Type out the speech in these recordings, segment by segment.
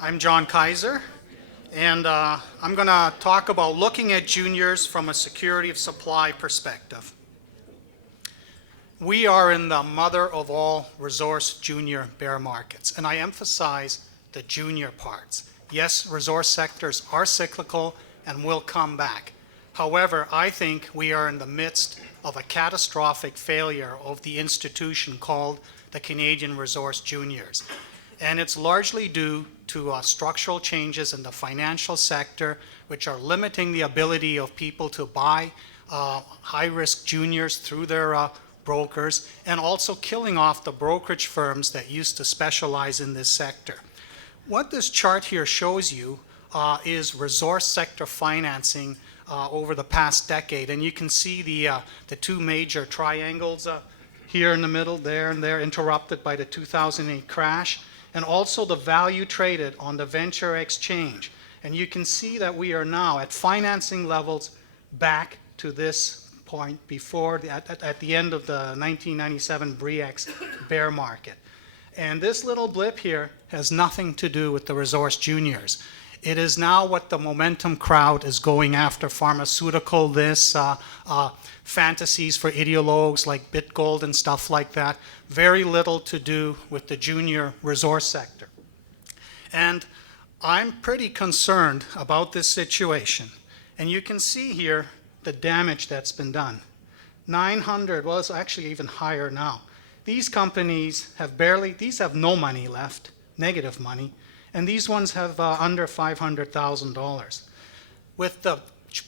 I'm John Kaiser, and I'm going to talk about looking at juniors from a security of supply perspective. We are in the mother of all resource junior bear markets, and I emphasize the junior parts. Yes, resource sectors are cyclical and will come back. However, I think we are in the midst of a catastrophic failure of the institution called the Canadian Resource Juniors. And it's largely due to structural changes in the financial sector, which are limiting the ability of people to buy high-risk juniors through their brokers, and also killing off the brokerage firms that used to specialize in this sector. What this chart here shows you is resource sector financing over the past decade, and you can see the two major triangles here in the middle, there and there, interrupted by the 2008 crash, and also the value traded on the venture exchange. And you can see that we are now at financing levels back to this point before, at the end of the 1997 BRIEX bear market. And this little blip here has nothing to do with the resource juniors. It is now what the momentum crowd is going after, pharmaceutical, fantasies for ideologues like BitGold and stuff like that. Very little to do with the junior resource sector. And I'm pretty concerned about this situation. And you can see here the damage that's been done. 900, well, it's actually even higher now. These companies have these have no money left, negative money, and these ones have under $500,000. With the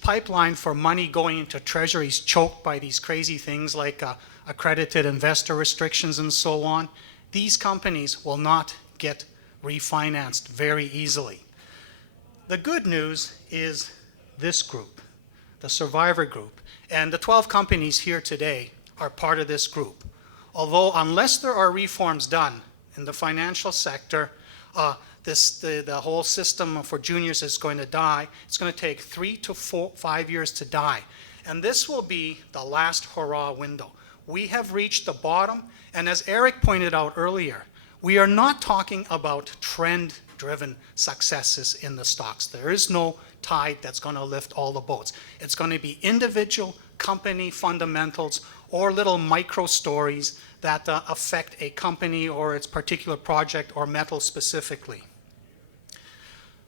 pipeline for money going into treasuries choked by these crazy things like accredited investor restrictions and so on, these companies will not get refinanced very easily. The good news is this group, the survivor group, and the 12 companies here today are part of this group. Although unless there are reforms done in the financial sector, the whole system for juniors is going to die. It's going to take 3 to 5 years to die. And this will be the last hurrah window. We have reached the bottom, and as Eric pointed out earlier, we are not talking about trend-driven successes in the stocks. There is no tide that's going to lift all the boats. It's going to be individual company fundamentals or little micro stories that affect a company or its particular project or metal specifically.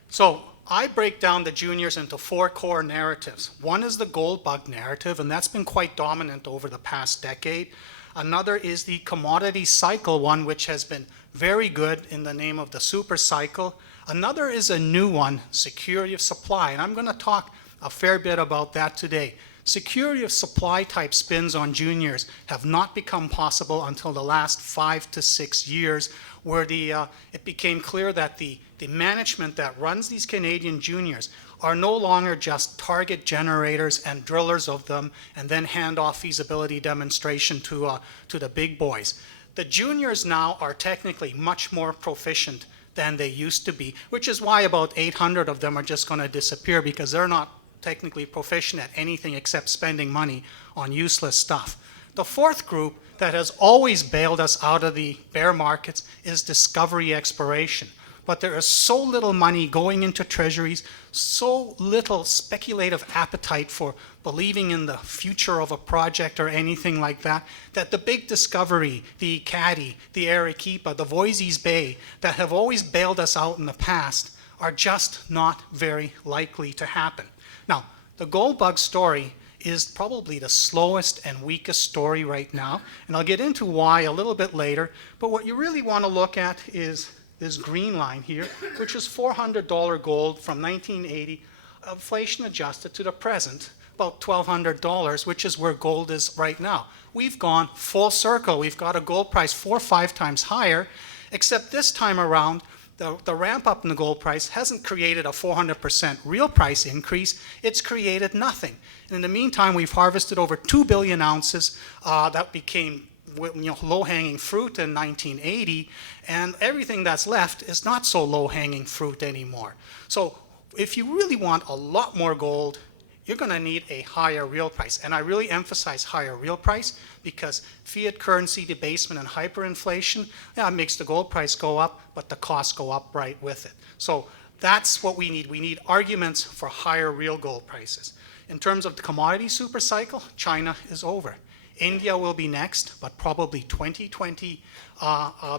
So I break down the juniors into 4 core narratives. One is the gold bug narrative, and that's been quite dominant over the past decade. Another is the commodity cycle one, which has been very good in the name of the super cycle. Another is a new one, security of supply, and I'm going to talk a fair bit about that today. Security of supply type spins on juniors have not become possible until the last 5 to 6 years, where it became clear that the management that runs these Canadian juniors are no longer just target generators and drillers of them and then hand off feasibility demonstration to the big boys. The juniors now are technically much more proficient than they used to be, which is why about 800 of them are just going to disappear, because they're not technically proficient at anything except spending money on useless stuff. The fourth group that has always bailed us out of the bear markets is discovery exploration. But there is so little money going into treasuries, so little speculative appetite for believing in the future of a project or anything like that, that the big discovery, the Caddy, the Arequipa, the Voisey's Bay, that have always bailed us out in the past, are just not very likely to happen. Now, the gold bug story is probably the slowest and weakest story right now, and I'll get into why a little bit later, but what you really want to look at is this green line here, which is $400 gold from 1980, inflation adjusted to the present, about $1,200, which is where gold is right now. We've gone full circle. We've got a gold price 4 or 5 times higher, except this time around, the ramp up in the gold price hasn't created a 400% real price increase. It's created nothing. And in the meantime, we've harvested over 2 billion ounces that became low-hanging fruit in 1980, and everything that's left is not so low-hanging fruit anymore. So if you really want a lot more gold, you're going to need a higher real price. And I really emphasize higher real price because fiat currency debasement and hyperinflation, yeah, it makes the gold price go up, but the costs go up right with it. So that's what we need. We need arguments for higher real gold prices. In terms of the commodity supercycle, China is over. India will be next, but probably 2020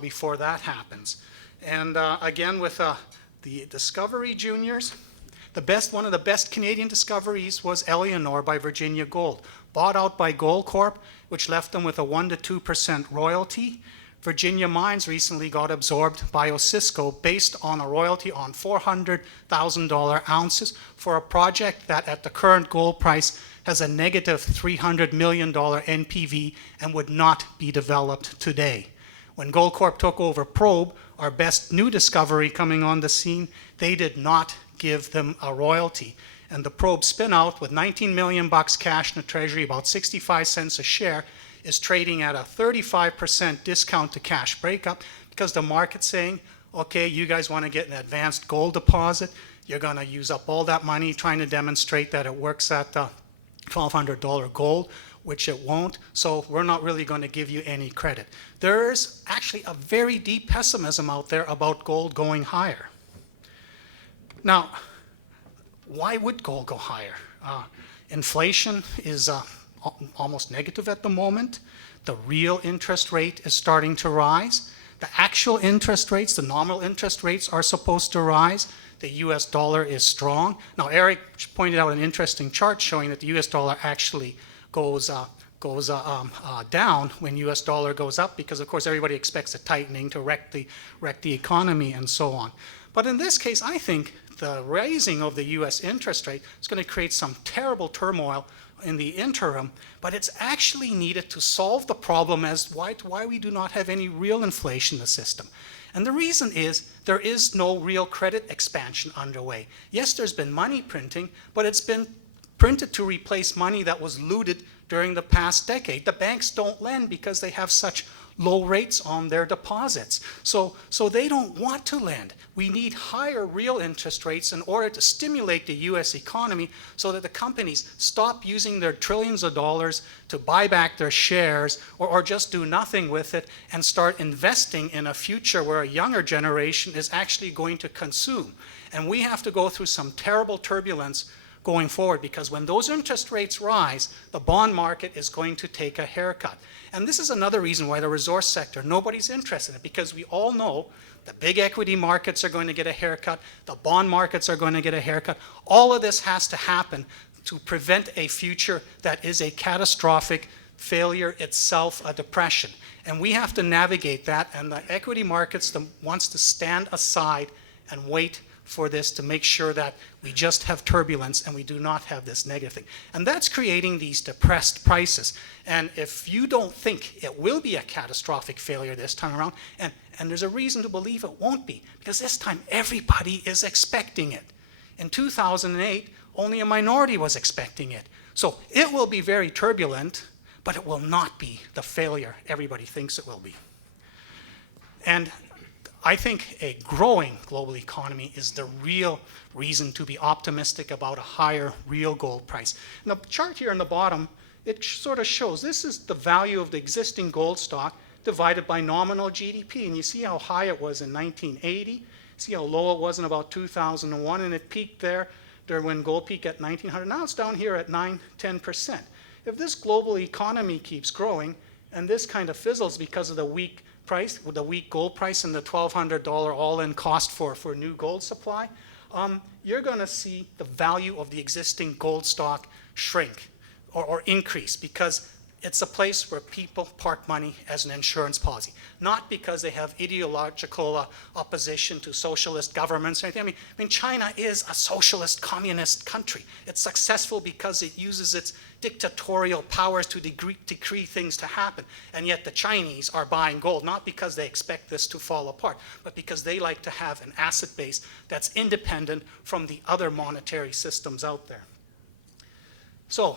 before that happens. And again, with the Discovery Juniors, one of the best Canadian discoveries was Eleanor by Virginia Gold, bought out by Goldcorp, which left them with a 1% to 2% royalty. Virginia Mines recently got absorbed by Osisko based on a royalty on $400,000 ounces for a project that at the current gold price has a negative $300 million NPV and would not be developed today. When Goldcorp took over Probe, our best new discovery coming on the scene, they did not give them a royalty. And the Probe spin-out with $19 million cash in the treasury, about 65 cents a share, is trading at a 35% discount to cash breakup because the market's saying, okay, you guys want to get an advanced gold deposit, you're going to use up all that money trying to demonstrate that it works at $1,200 gold, which it won't, so we're not really going to give you any credit. There's actually a very deep pessimism out there about gold going higher. Now, why would gold go higher? Inflation is almost negative at the moment. The real interest rate is starting to rise. The actual interest rates, the nominal interest rates, are supposed to rise. The US dollar is strong. Now, Eric pointed out an interesting chart showing that the US dollar actually goes down when US dollar goes up because, of course, everybody expects a tightening to wreck the economy and so on. But in this case, I think the raising of the US interest rate is going to create some terrible turmoil in the interim, but it's actually needed to solve the problem as why we do not have any real inflation in the system. And the reason is there is no real credit expansion underway. Yes, there's been money printing, but it's been printed to replace money that was looted during the past decade. The banks don't lend because they have such low rates on their deposits. So they don't want to lend. We need higher real interest rates in order to stimulate the US economy so that the companies stop using their trillions of dollars to buy back their shares or just do nothing with it and start investing in a future where a younger generation is actually going to consume. And we have to go through some terrible turbulence going forward because when those interest rates rise, the bond market is going to take a haircut. And this is another reason why the resource sector, nobody's interested in it, because we all know the big equity markets are going to get a haircut, the bond markets are going to get a haircut. All of this has to happen to prevent a future that is a catastrophic failure itself, a depression. And we have to navigate that, and the equity markets wants to stand aside and wait for this to make sure that we just have turbulence and we do not have this negative thing. And that's creating these depressed prices. And if you don't think it will be a catastrophic failure this time around, and there's a reason to believe it won't be, because this time everybody is expecting it. In 2008, only a minority was expecting it. So it will be very turbulent, but it will not be the failure everybody thinks it will be. And I think a growing global economy is the real reason to be optimistic about a higher real gold price. And the chart here on the bottom, it sort of shows this is the value of the existing gold stock divided by nominal GDP. And you see how high it was in 1980, see how low it was in about 2001, and it peaked there when gold peaked at 1900. Now it's down here at 9–10%. If this global economy keeps growing and this kind of fizzles because of the weak price, with the weak gold price and the $1,200 all-in cost for new gold supply, you're going to see the value of the existing gold stock shrink or increase because it's a place where people park money as an insurance policy, not because they have ideological opposition to socialist governments or anything. I mean, China is a socialist communist country. It's successful because it uses its dictatorial powers to decree things to happen. And yet the Chinese are buying gold, not because they expect this to fall apart, but because they like to have an asset base that's independent from the other monetary systems out there. So,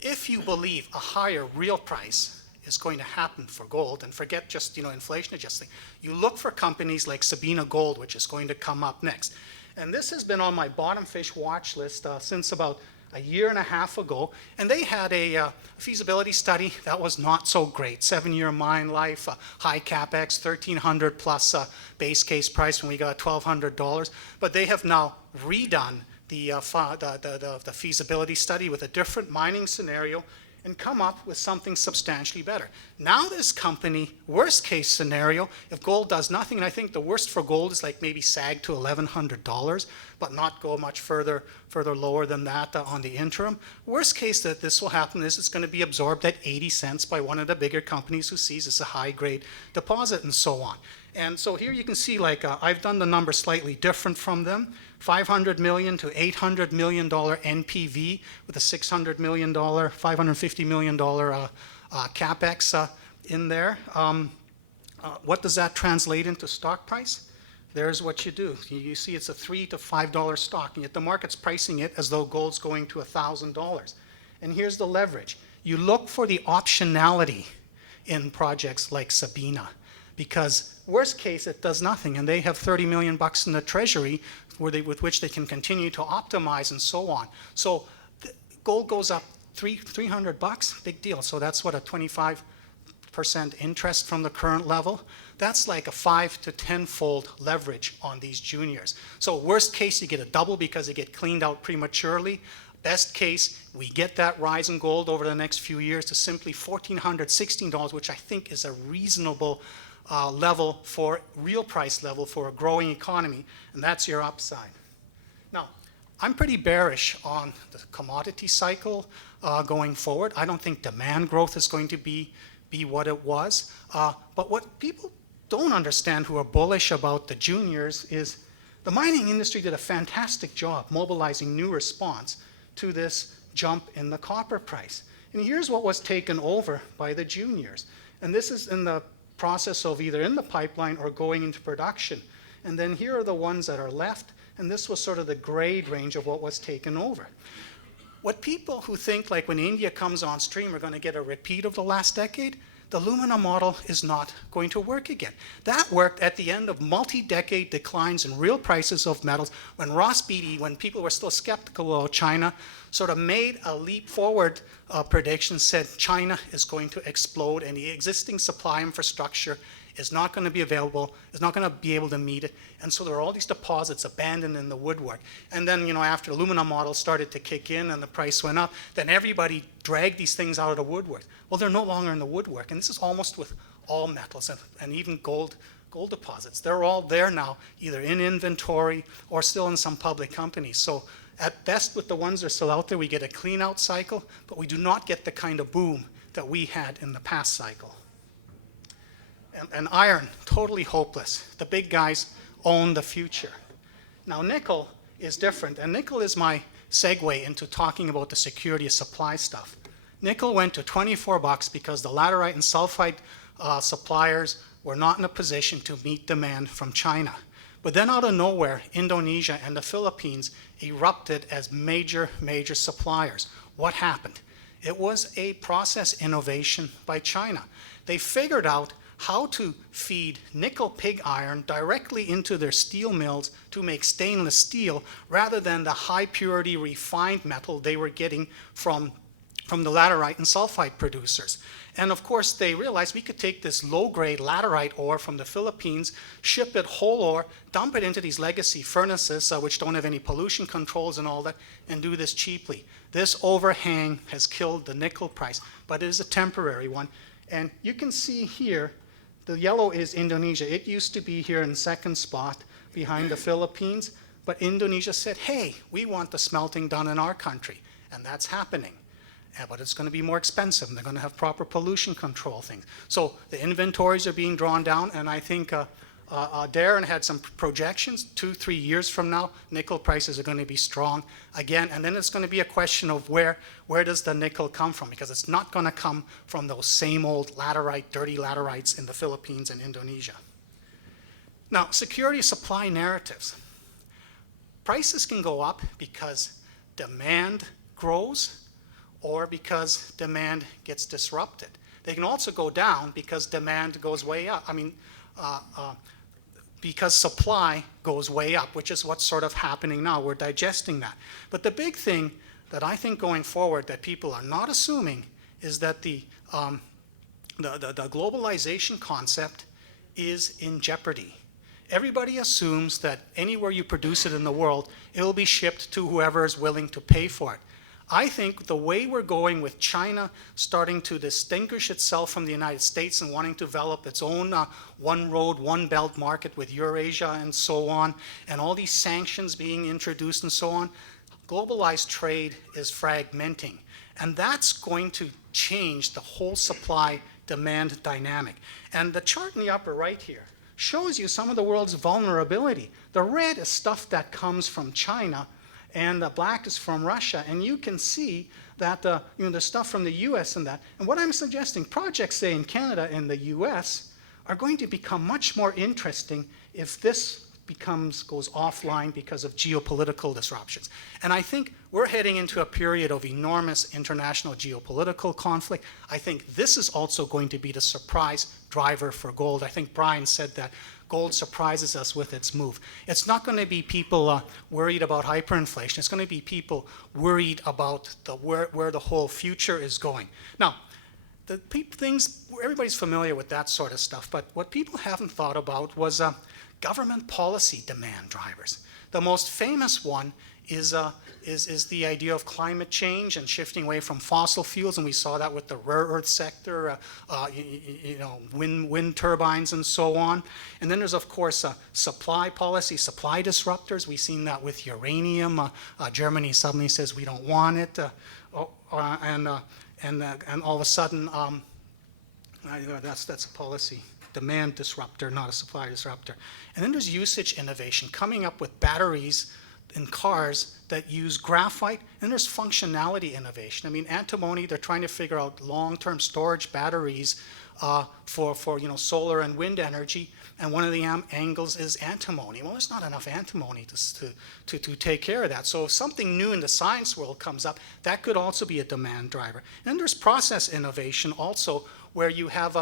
if you believe a higher real price is going to happen for gold, and forget just inflation adjusting, you look for companies like Sabina Gold, which is going to come up next. And this has been on my bottom fish watch list since about a year and a half ago, and they had a feasibility study that was not so great. 7-year mine life, high capex, 1,300 plus base case price when we got $1,200. But they have now redone the feasibility study with a different mining scenario and come up with something substantially better. Now this company, worst case scenario, if gold does nothing, and I think the worst for gold is like maybe sag to $1,100, but not go much further lower than that on the interim. Worst case that this will happen is it's going to be absorbed at 80 cents by one of the bigger companies who sees it's a high grade deposit and so on. And so here you can see, like, I've done the number slightly different from them. $500 million to $800 million NPV with a $600 million, $550 million capex in there. What does that translate into stock price? There's what you do. You see it's a $3 to $5 stock, and yet the market's pricing it as though gold's going to $1,000. And here's the leverage. You look for the optionality in projects like Sabina, because worst case, it does nothing, and they have $30 million in the treasury with which they can continue to optimize and so on. So gold goes up $300, big deal. So that's what, a 25% interest from the current level. That's like a 5 to 10-fold leverage on these juniors. So worst case, you get a double because they get cleaned out prematurely. Best case, we get that rise in gold over the next few years to simply $1,400, $16, which I think is a reasonable level for real price level for a growing economy, and that's your upside. Now, I'm pretty bearish on the commodity cycle going forward. I don't think demand growth is going to be what it was, but what people don't understand who are bullish about the juniors is the mining industry did a fantastic job mobilizing new response to this jump in the copper price. And here's what was taken over by the juniors, and this is in the process of either in the pipeline or going into production. And then here are the ones that are left, and this was sort of the grade range of what was taken over. What people who think like when India comes on stream are going to get a repeat of the last decade, the Lumina model is not going to work again. That worked at the end of multi-decade declines in real prices of metals when Ross Beatty, when people were still skeptical of China, sort of made a leap forward prediction, said China is going to explode and the existing supply infrastructure is not going to be available, is not going to be able to meet it. And so there are all these deposits abandoned in the woodwork. And then, after the Lumina model started to kick in and the price went up, then everybody dragged these things out of the woodwork. Well, they're no longer in the woodwork. And this is almost with all metals and even gold deposits. They're all there now, either in inventory or still in some public companies. So at best, with the ones that are still out there, we get a clean out cycle, but we do not get the kind of boom that we had in the past cycle. And iron, totally hopeless. The big guys own the future. Now nickel is different, and nickel is my segue into talking about the security of supply stuff. Nickel went to $24 because the laterite and sulfide suppliers were not in a position to meet demand from China. But then out of nowhere, Indonesia and the Philippines erupted as major suppliers. What happened? It was a process innovation by China. They figured out how to feed nickel pig iron directly into their steel mills to make stainless steel rather than the high purity refined metal they were getting from the laterite and sulfide producers. And of course they realized we could take this low-grade laterite ore from the Philippines, ship it whole ore, dump it into these legacy furnaces which don't have any pollution controls and all that, and do this cheaply. This overhang has killed the nickel price, but it is a temporary one. And you can see here, the yellow is Indonesia. It used to be here in second spot behind the Philippines, but Indonesia said, hey, we want the smelting done in our country, and that's happening. But it's going to be more expensive, and they're going to have proper pollution control things. So the inventories are being drawn down, and I think Darren had some projections. 2-3 years from now, nickel prices are going to be strong again, and then it's going to be a question of where does the nickel come from, because it's not going to come from those same old laterite, dirty laterites in the Philippines and Indonesia. Now, security supply narratives. Prices can go up because demand grows or because demand gets disrupted. They can also go down because demand goes way up. Because supply goes way up, which is what's sort of happening now. We're digesting that. But the big thing that I think going forward that people are not assuming is that the globalization concept is in jeopardy. Everybody assumes that anywhere you produce it in the world, it will be shipped to whoever is willing to pay for it. I think the way we're going with China starting to distinguish itself from the United States and wanting to develop its own one road, one belt market with Eurasia and so on, and all these sanctions being introduced and so on, globalized trade is fragmenting. And that's going to change the whole supply-demand dynamic. And the chart in the upper right here shows you some of the world's vulnerability. The red is stuff that comes from China, and the black is from Russia. And you can see that the stuff from the US and that. And what I'm suggesting, projects, say, in Canada and the US are going to become much more interesting if this goes offline because of geopolitical disruptions. And I think we're heading into a period of enormous international geopolitical conflict. I think this is also going to be the surprise driver for gold. I think Brian said that gold surprises us with its move. It's not going to be people worried about hyperinflation. It's going to be people worried about where the whole future is going. Now, everybody's familiar with that sort of stuff, but what people haven't thought about was government policy demand drivers. The most famous one is the idea of climate change and shifting away from fossil fuels, and we saw that with the rare earth sector, wind turbines and so on. And then there's, of course, supply policy, supply disruptors. We've seen that with uranium. Germany suddenly says we don't want it, and all of a sudden, that's a policy demand disruptor, not a supply disruptor. And then there's usage innovation, coming up with batteries in cars that use graphite, and there's functionality innovation. I mean, antimony, they're trying to figure out long-term storage batteries for solar and wind energy, and one of the angles is antimony. Well, there's not enough antimony to take care of that. So if something new in the science world comes up, that could also be a demand driver. And then there's process innovation also, where you have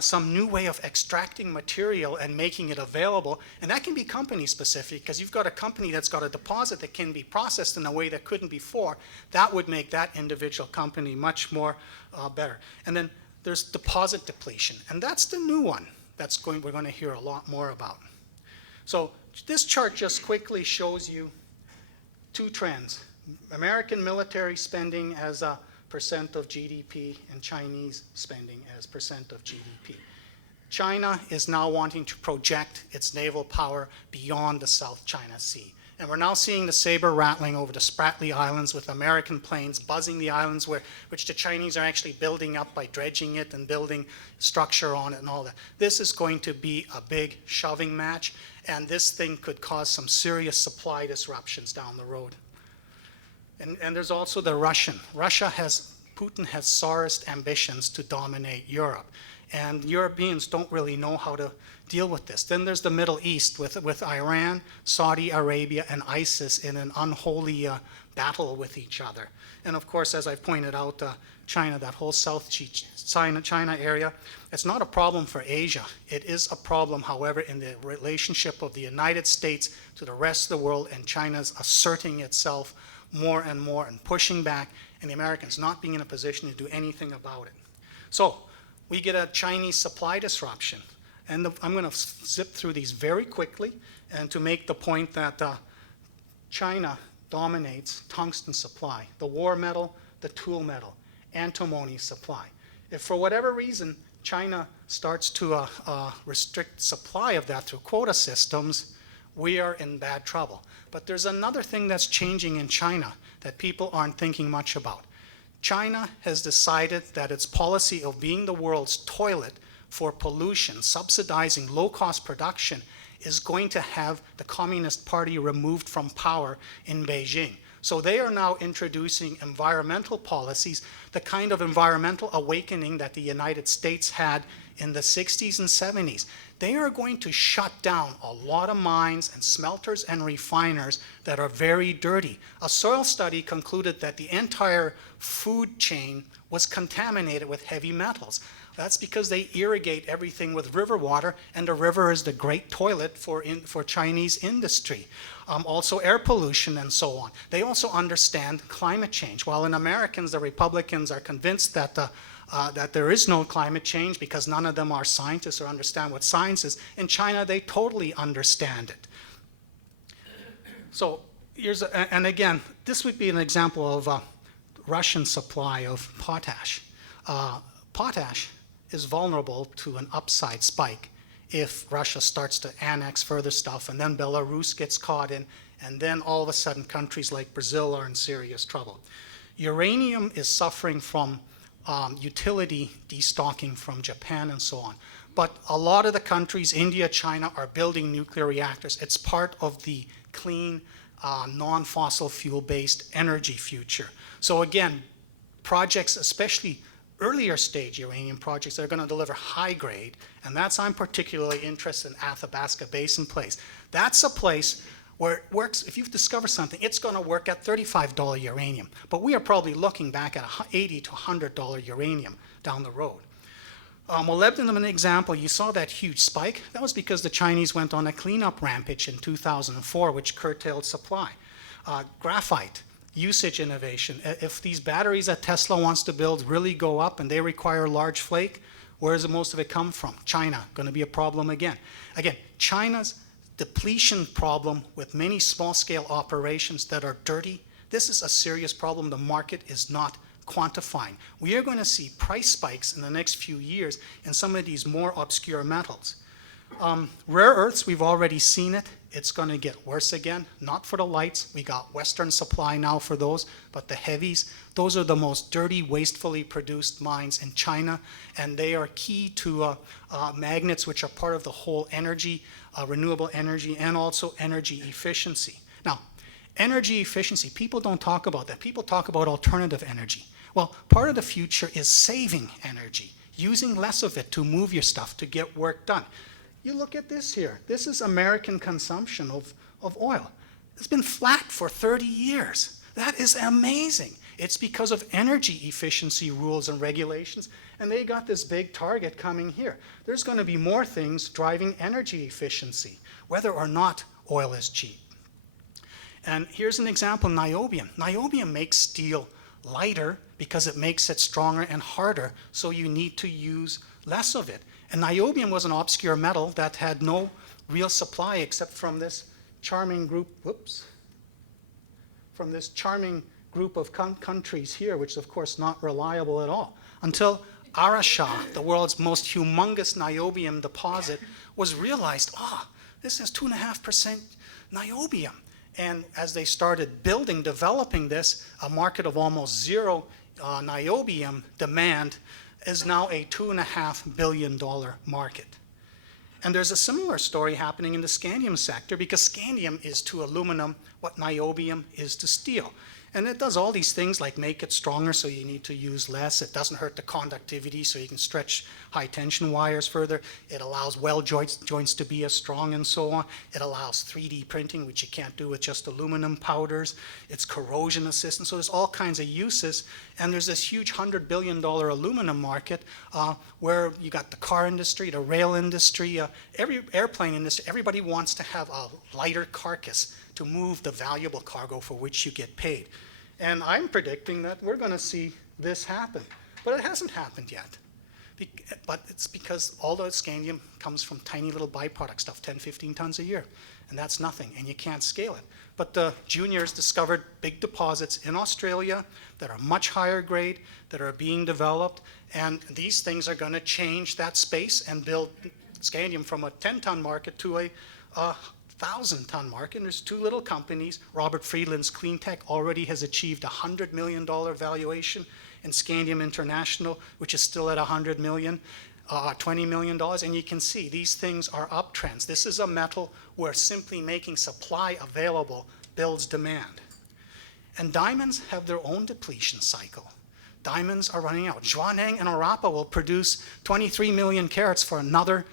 some new way of extracting material and making it available, and that can be company specific, because you've got a company that's got a deposit that can be processed in a way that couldn't before. That would make that individual company much more better. And then there's deposit depletion, and that's the new one we're going to hear a lot more about. So this chart just quickly shows you two trends: American military spending as a percent of GDP and Chinese spending as percent of GDP. China is now wanting to project its naval power beyond the South China Sea. And we're now seeing the saber rattling over the Spratly Islands with American planes buzzing the islands, which the Chinese are actually building up by dredging it and building structure on it and all that. This is going to be a big shoving match, and this thing could cause some serious supply disruptions down the road. And there's also the Russian. Putin has Tsarist ambitions to dominate Europe. And Europeans don't really know how to deal with this. Then there's the Middle East with Iran, Saudi Arabia, and ISIS in an unholy battle with each other. And of course, as I've pointed out, China, that whole South China area, it's not a problem for Asia. It is a problem, however, in the relationship of the United States to the rest of the world, and China's asserting itself more and more and pushing back, and the Americans not being in a position to do anything about it. So we get a Chinese supply disruption. And I'm going to zip through these very quickly, and to make the point that China dominates tungsten supply, the war metal, the tool metal, antimony supply. If for whatever reason China starts to restrict supply of that through quota systems, we are in bad trouble. But there's another thing that's changing in China that people aren't thinking much about. China has decided that its policy of being the world's toilet for pollution, subsidizing low-cost production, is going to have the Communist Party removed from power in Beijing. So they are now introducing environmental policies, the kind of environmental awakening that the United States had in the 60s and 70s. They are going to shut down a lot of mines and smelters and refiners that are very dirty. A soil study concluded that the entire food chain was contaminated with heavy metals. That's because they irrigate everything with river water, and the river is the great toilet for Chinese industry. Also air pollution and so on. They also understand climate change. While in Americans, the Republicans are convinced that that there is no climate change because none of them are scientists or understand what science is. In China, they totally understand it. So and again, this would be an example of a Russian supply of potash. Potash is vulnerable to an upside spike if Russia starts to annex further stuff, and then Belarus gets caught in, and then all of a sudden countries like Brazil are in serious trouble. Uranium is suffering from utility destocking from Japan and so on. But a lot of the countries, India, China, are building nuclear reactors. It's part of the clean, non-fossil fuel-based energy future. So again, projects, especially earlier stage uranium projects, that are going to deliver high grade, and that's I'm particularly interested in Athabasca Basin place. That's a place where it works. If you've discovered something, it's going to work at $35 uranium. But we are probably looking back at $80 to $100 uranium down the road. Molybdenum, an example, you saw that huge spike. That was because the Chinese went on a cleanup rampage in 2004, which curtailed supply. Graphite, usage innovation. If these batteries that Tesla wants to build really go up and they require large flake, where does most of it come from? China, going to be a problem again. Again, China's depletion problem with many small-scale operations that are dirty, this is a serious problem the market is not quantifying. We are going to see price spikes in the next few years in some of these more obscure metals. Rare earths, we've already seen it. It's going to get worse again, not for the lights. We got Western supply now for those, but the heavies, those are the most dirty, wastefully produced mines in China, and they are key to magnets, which are part of the whole energy, renewable energy, and also energy efficiency. Now, energy efficiency, people don't talk about that. People talk about alternative energy. Well, part of the future is saving energy, using less of it to move your stuff, to get work done. You look at this here. This is American consumption of oil. It's been flat for 30 years. That is amazing. It's because of energy efficiency rules and regulations, and they got this big target coming here. There's going to be more things driving energy efficiency, whether or not oil is cheap. And here's an example, niobium. Niobium makes steel lighter because it makes it stronger and harder, so you need to use less of it. And niobium was an obscure metal that had no real supply except from this charming group, from this charming group of countries here, which is of course not reliable at all, until Arasha, the world's most humongous niobium deposit, was realized, this is 2.5% niobium. And as they started developing this, a market of almost zero niobium demand is now a $2.5 billion market. And there's a similar story happening in the scandium sector, because scandium is to aluminum what niobium is to steel. And it does all these things like make it stronger, so you need to use less. It doesn't hurt the conductivity, so you can stretch high tension wires further. It allows weld joints to be as strong and so on. It allows 3D printing, which you can't do with just aluminum powders. It's corrosion resistant, so there's all kinds of uses. And there's this huge $100 billion aluminum market where you got the car industry, the rail industry, every airplane industry. Everybody wants to have a lighter carcass to move the valuable cargo for which you get paid. And I'm predicting that we're going to see this happen. But it hasn't happened yet. But it's because all the scandium comes from tiny little byproduct stuff, 10, 15 tons a year. And that's nothing, and you can't scale it. But the juniors discovered big deposits in Australia that are much higher grade, that are being developed, and these things are going to change that space and build scandium from a 10-ton market to a 1,000-ton market. And there's two little companies. Robert Friedland's Cleantech already has achieved a $100 million valuation, and Scandium International, which is still at $100 million, $20 million. And you can see these things are uptrends. This is a metal where simply making supply available builds demand. And diamonds have their own depletion cycle. Diamonds are running out. Zhuaneng and Arapa will produce 23 million carats for another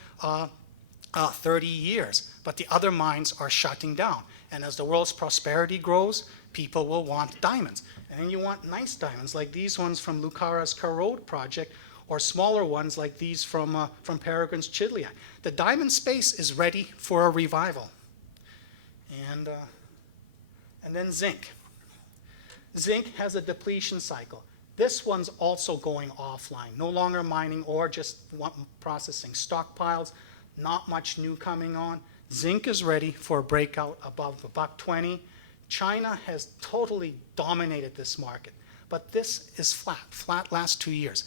30 years. But the other mines are shutting down. And as the world's prosperity grows, people will want diamonds. And then you want nice diamonds, like these ones from Lucara's Carode project, or smaller ones like these from Peregrine's Chidliak. The diamond space is ready for a revival. And And then zinc. Zinc has a depletion cycle. This one's also going offline, no longer mining or just processing stockpiles, not much new coming on. Zinc is ready for a breakout above $1.20. China has totally dominated this market, but this is flat last 2 years.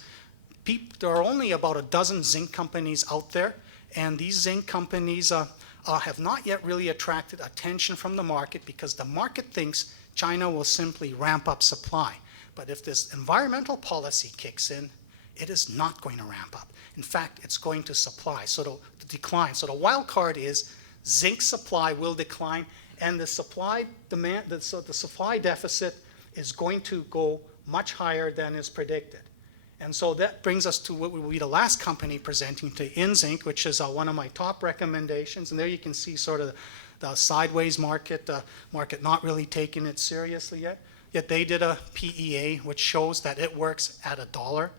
There are only about a dozen zinc companies out there, and these zinc companies have not yet really attracted attention from the market because the market thinks China will simply ramp up supply. But if this environmental policy kicks in, it is not going to ramp up. In fact, it's going to decline. So the wild card is zinc supply will decline, and the supply deficit is going to go much higher than is predicted. And so that brings us to what will be the last company presenting to Zinc, which is one of my top recommendations. And there you can see sort of the sideways market, market not really taking it seriously yet. Yet they did a PEA, which shows that it works at $1.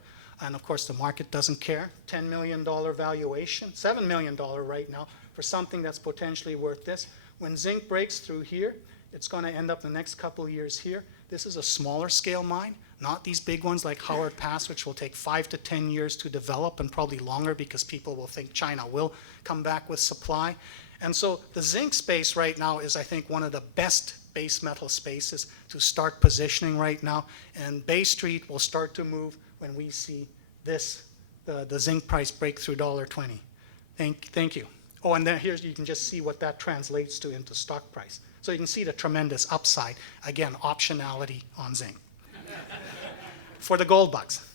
And of course, the market doesn't care. $10 million valuation, $7 million right now for something that's potentially worth this. When zinc breaks through here, it's going to end up the next couple of years here. This is a smaller scale mine, not these big ones like Howard Pass, which will take 5 to 10 years to develop and probably longer because people will think China will come back with supply. And so the zinc space right now is, I think, one of the best base metal spaces to start positioning right now. And Bay Street will start to move when we see this, the zinc price break through $1.20. Thank you. Oh, and then here's, you can just see what that translates to into stock price. So you can see the tremendous upside. Again, optionality on zinc. For the gold bugs.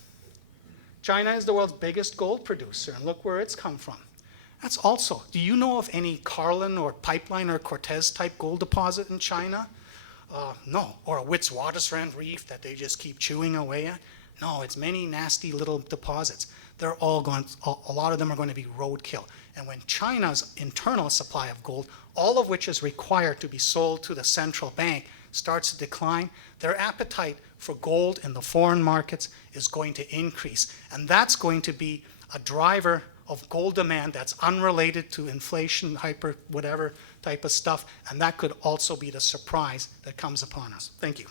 China is the world's biggest gold producer, and look where it's come from. That's also, do you know of any Carlin or Pipeline or Cortez type gold deposit in China? No. Or a Witwatersrand Reef that they just keep chewing away at? No, it's many nasty little deposits. They're all going, a lot of them are going to be roadkill. And when China's internal supply of gold, all of which is required to be sold to the central bank, starts to decline, their appetite for gold in the foreign markets is going to increase. And that's going to be a driver of gold demand that's unrelated to inflation, hyper, whatever type of stuff. And that could also be the surprise that comes upon us. Thank you.